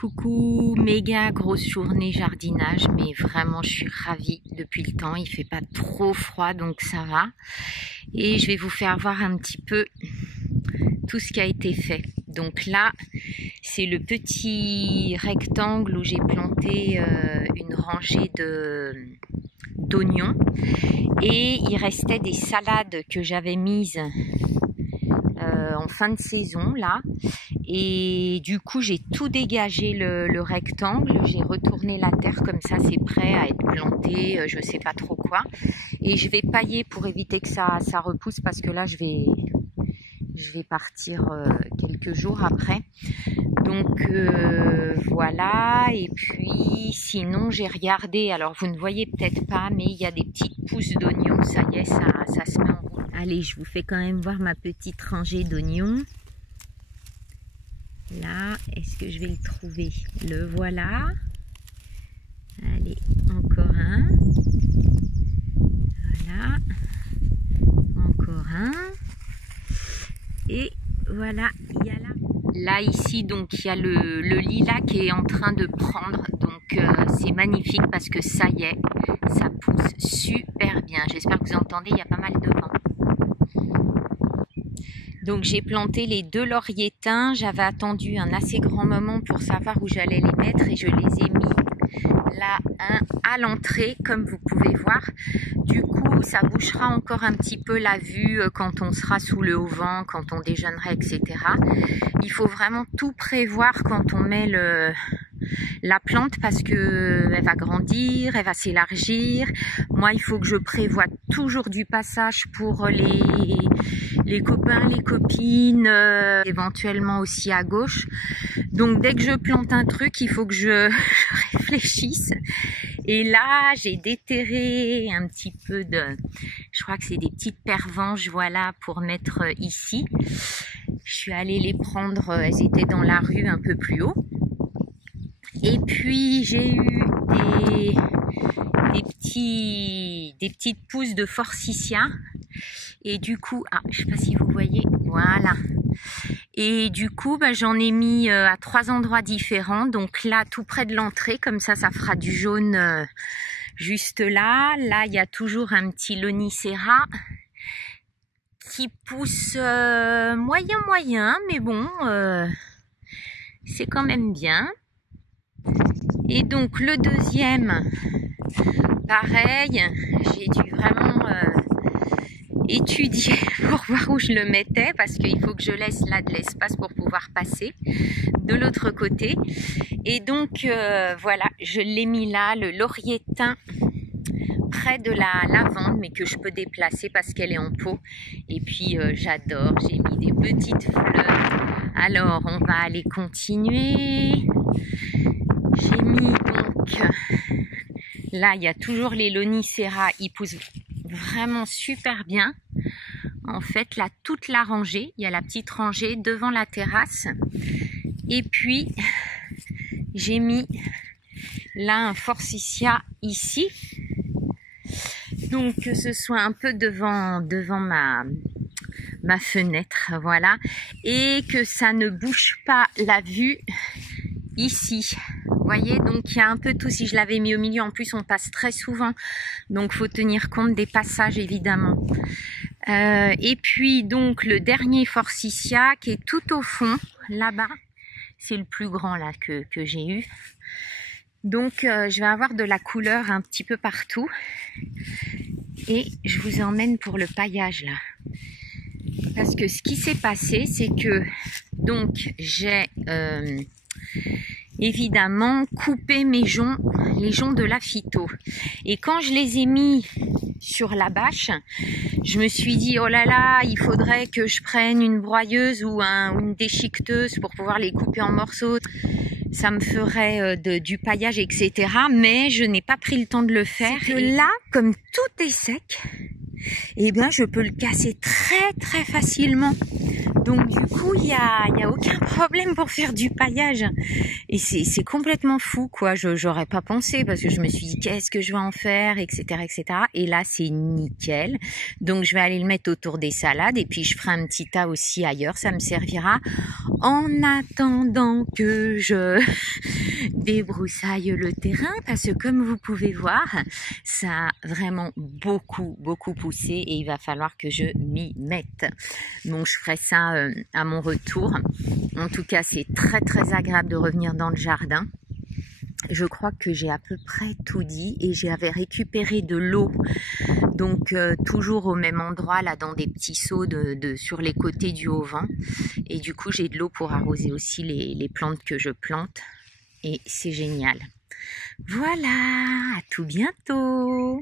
Coucou, méga grosse journée jardinage, mais vraiment je suis ravie depuis le temps, il fait pas trop froid donc ça va. Et je vais vous faire voir un petit peu tout ce qui a été fait. Donc là, c'est le petit rectangle où j'ai planté une rangée d'oignons. Et il restait des salades que j'avais mises en fin de saison là, et du coup j'ai tout dégagé le rectangle, j'ai retourné la terre comme ça, c'est prêt à être planté, je sais pas trop quoi, et je vais pailler pour éviter que ça repousse parce que là je vais partir quelques jours après. Donc voilà, et puis sinon j'ai regardé, alors vous ne voyez peut-être pas, mais il y a des petites pousses d'oignons, ça y est, ça se met en route. Allez, je vous fais quand même voir ma petite rangée d'oignons. Là, est-ce que je vais le trouver? Le voilà. Allez, encore un. Voilà. Encore un. Et voilà, il y a là ici, donc il y a le lilas qui est en train de prendre, donc c'est magnifique parce que ça y est, ça pousse super bien. J'espère que vous entendez, il y a pas mal de vent. Donc j'ai planté les 2 lauriers thym, j'avais attendu un assez grand moment pour savoir où j'allais les mettre et je les ai mis là, un à l'entrée comme vous pouvez voir. Du coup ça bouchera encore un petit peu la vue quand on sera sous le haut vent, quand on déjeunera, etc. Il faut vraiment tout prévoir quand on met la plante parce que elle va grandir, elle va s'élargir. Moi il faut que je prévoie toujours du passage pour les copains, les copines, éventuellement aussi à gauche. Donc dès que je plante un truc, il faut que je réfléchisse. Et là, j'ai déterré un petit peu je crois que c'est des petites pervenches, voilà, pour mettre ici. Je suis allée les prendre, elles étaient dans la rue un peu plus haut. Et puis j'ai eu des petites pousses de forsythia. Et du coup, je sais pas si vous voyez, voilà. Et du coup, j'en ai mis à 3 endroits différents. Donc là, tout près de l'entrée, comme ça fera du jaune juste là. Là, il y a toujours un petit lonicera qui pousse moyen, mais bon, c'est quand même bien. Et donc le deuxième, pareil, j'ai dû vraiment étudier pour voir où je le mettais parce qu'il faut que je laisse là de l'espace pour pouvoir passer de l'autre côté. Et donc voilà, je l'ai mis là, le laurier thym près de la lavande, mais que je peux déplacer parce qu'elle est en pot. Et puis j'adore, j'ai mis des petites fleurs. Alors on va aller continuer. J'ai mis donc là, il y a toujours les lonicera, ils poussent vraiment super bien. En fait, là, toute la rangée, il y a la petite rangée devant la terrasse. Et puis, j'ai mis là un forsythia ici. Donc, que ce soit un peu devant ma fenêtre, voilà. Et que ça ne bouge pas la vue ici. Vous voyez, donc il y a un peu tout. Si je l'avais mis au milieu, en plus on passe très souvent, donc faut tenir compte des passages évidemment. Et puis donc le dernier forsythia qui est tout au fond là-bas, c'est le plus grand là que j'ai eu. Donc je vais avoir de la couleur un petit peu partout et je vous emmène pour le paillage là. Parce que ce qui s'est passé, c'est que donc j'ai évidemment couper les joncs de la phyto. Et quand je les ai mis sur la bâche, je me suis dit oh là là, il faudrait que je prenne une broyeuse ou une déchiqueteuse pour pouvoir les couper en morceaux. Ça me ferait du paillage, etc. Mais je n'ai pas pris le temps de le faire. Et là, comme tout est sec, eh bien je peux le casser très facilement. Donc du coup, il y a aucun problème pour faire du paillage. Et c'est complètement fou, quoi. J'aurais pas pensé parce que je me suis dit qu'est-ce que je vais en faire, etc., etc. Et là, c'est nickel. Donc je vais aller le mettre autour des salades et puis je ferai un petit tas aussi ailleurs. Ça me servira en attendant que je débroussaille le terrain parce que comme vous pouvez voir, ça a vraiment beaucoup poussé et il va falloir que je m'y mette. Donc je ferai ça à mon retour. En tout cas, c'est très agréable de revenir dans le jardin. Je crois que j'ai à peu près tout dit et j'avais récupéré de l'eau, donc toujours au même endroit là dans des petits seaux sur les côtés du auvent, et du coup j'ai de l'eau pour arroser aussi les plantes que je plante et c'est génial. Voilà, à tout bientôt.